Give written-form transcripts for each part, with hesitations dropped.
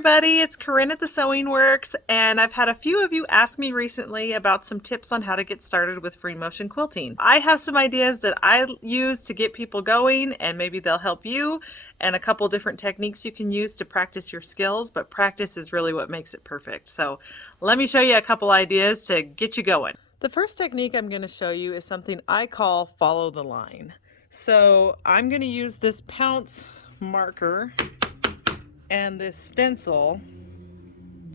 everybody, it's Corinne at the Sewing Works, and I've had a few of you ask me recently about some tips on how to get started with free motion quilting. I have some ideas that I use to get people going, and maybe they'll help you, and a couple different techniques you can use to practice your skills, but practice is really what makes it perfect. So let me show you a couple ideas to get you going. The first technique I'm going to show you is something I call follow the line. So I'm going to use this Pounce marker and this stencil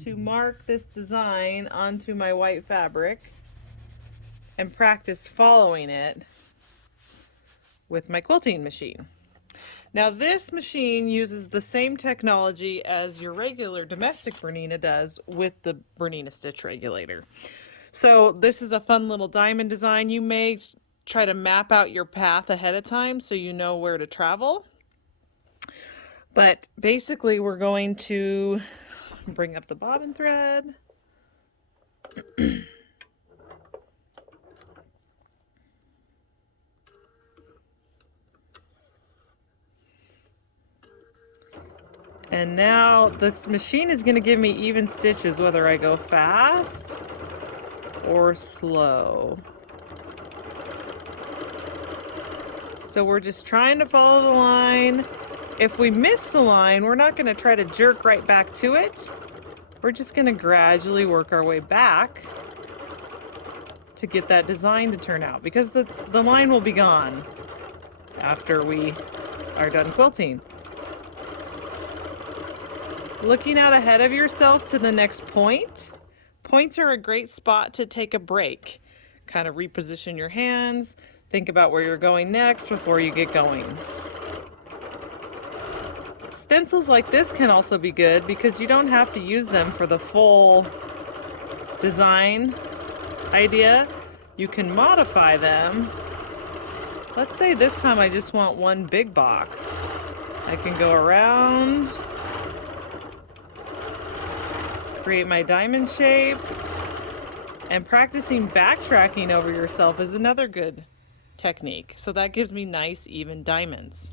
to mark this design onto my white fabric and practice following it with my quilting machine. Now this machine uses the same technology as your regular domestic Bernina does with the Bernina stitch regulator. So this is a fun little diamond design. You may try to map out your path ahead of time so you know where to travel. But basically we're going to bring up the bobbin thread. And now this machine is going to give me even stitches whether I go fast or slow. So we're just trying to follow the line. If we miss the line, we're not going to try to jerk right back to it. We're just going to gradually work our way back to get that design to turn out, because the line will be gone after we are done quilting. Looking out ahead of yourself to the next point. Points are a great spot to take a break. Kind of reposition your hands, think about where you're going next before you get going. Stencils like this can also be good because you don't have to use them for the full design idea. You can modify them. Let's say this time I just want one big box. I can go around, create my diamond shape, and practicing backtracking over yourself is another good technique. So that gives me nice even diamonds.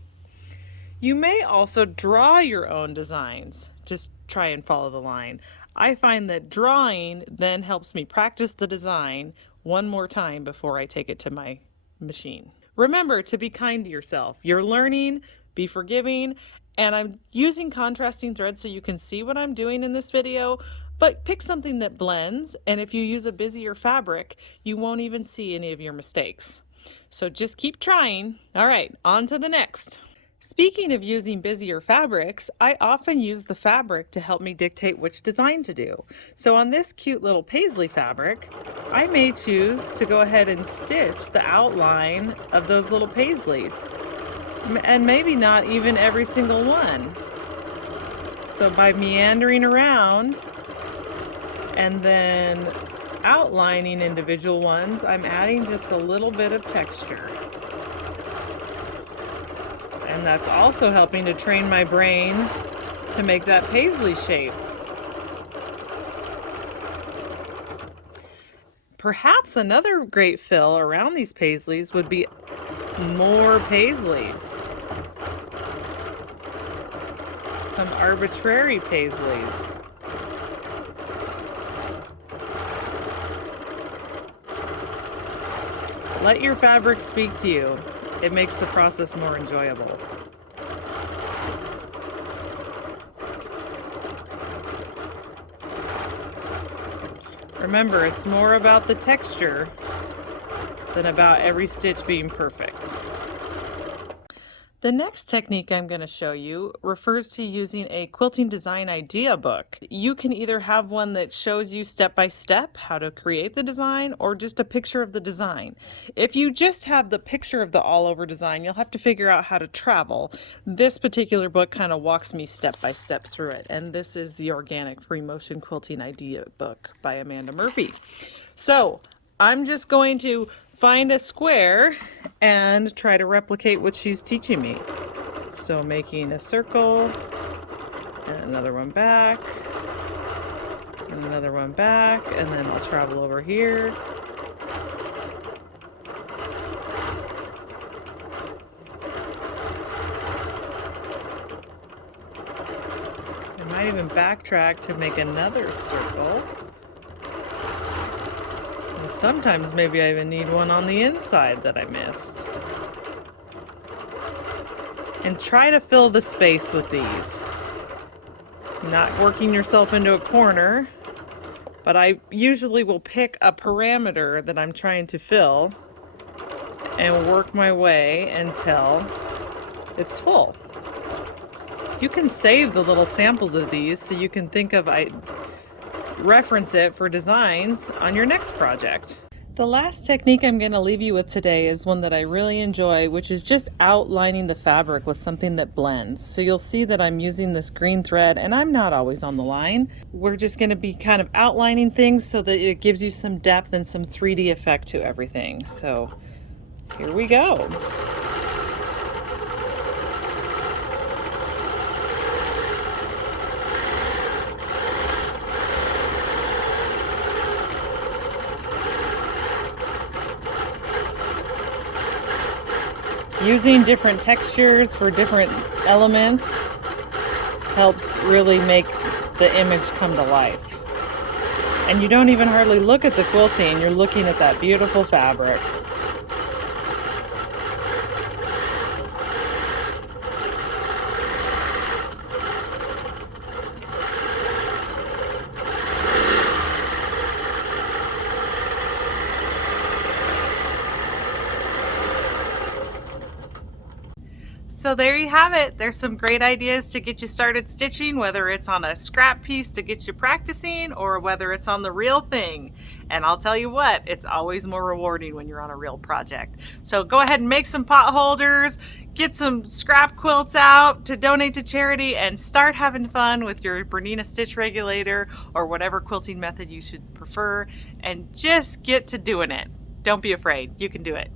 You may also draw your own designs. Just try and follow the line. I find that drawing then helps me practice the design one more time before I take it to my machine. Remember to be kind to yourself. You're learning, be forgiving, and I'm using contrasting threads so you can see what I'm doing in this video, but pick something that blends, and if you use a busier fabric, you won't even see any of your mistakes. So just keep trying. All right, on to the next. Speaking of using busier fabrics, I often use the fabric to help me dictate which design to do. So on this cute little paisley fabric, I may choose to go ahead and stitch the outline of those little paisleys, and maybe not even every single one. So by meandering around and then outlining individual ones, I'm adding just a little bit of texture. And that's also helping to train my brain to make that paisley shape. Perhaps another great fill around these paisleys would be more paisleys. Some arbitrary paisleys. Let your fabric speak to you. It makes the process more enjoyable. Remember, it's more about the texture than about every stitch being perfect. The next technique I'm going to show you refers to using a quilting design idea book. You can either have one that shows you step by step how to create the design, or just a picture of the design. If you just have the picture of the all over design, you'll have to figure out how to travel. This particular book kind of walks me step by step through it, and this is the Organic Free Motion Quilting Idea Book by Amanda Murphy. So I'm just going to find a square and try to replicate what she's teaching me. So making a circle, and another one back, and another one back, and then I'll travel over here. And my Might even backtrack to make another circle. And sometimes maybe I even need one on the inside that I missed. And try to fill the space with these. Not working yourself into a corner, but I usually will pick a parameter that I'm trying to fill and work my way until it's full. You can save the little samples of these so you can think of, reference it for designs on your next project. The last technique I'm going to leave you with today is one that I really enjoy, which is just outlining the fabric with something that blends. So you'll see that I'm using this green thread, and I'm not always on the line. We're just going to be kind of outlining things so that it gives you some depth and some 3D effect to everything. So here we go. Using different textures for different elements helps really make the image come to life. And you don't even hardly look at the quilting, you're looking at that beautiful fabric. So there you have it. There's some great ideas to get you started stitching, whether it's on a scrap piece to get you practicing or whether it's on the real thing. And I'll tell you what, it's always more rewarding when you're on a real project. So go ahead and make some pot holders, get some scrap quilts out to donate to charity, and start having fun with your Bernina stitch regulator or whatever quilting method you should prefer, and just get to doing it. Don't be afraid, you can do it.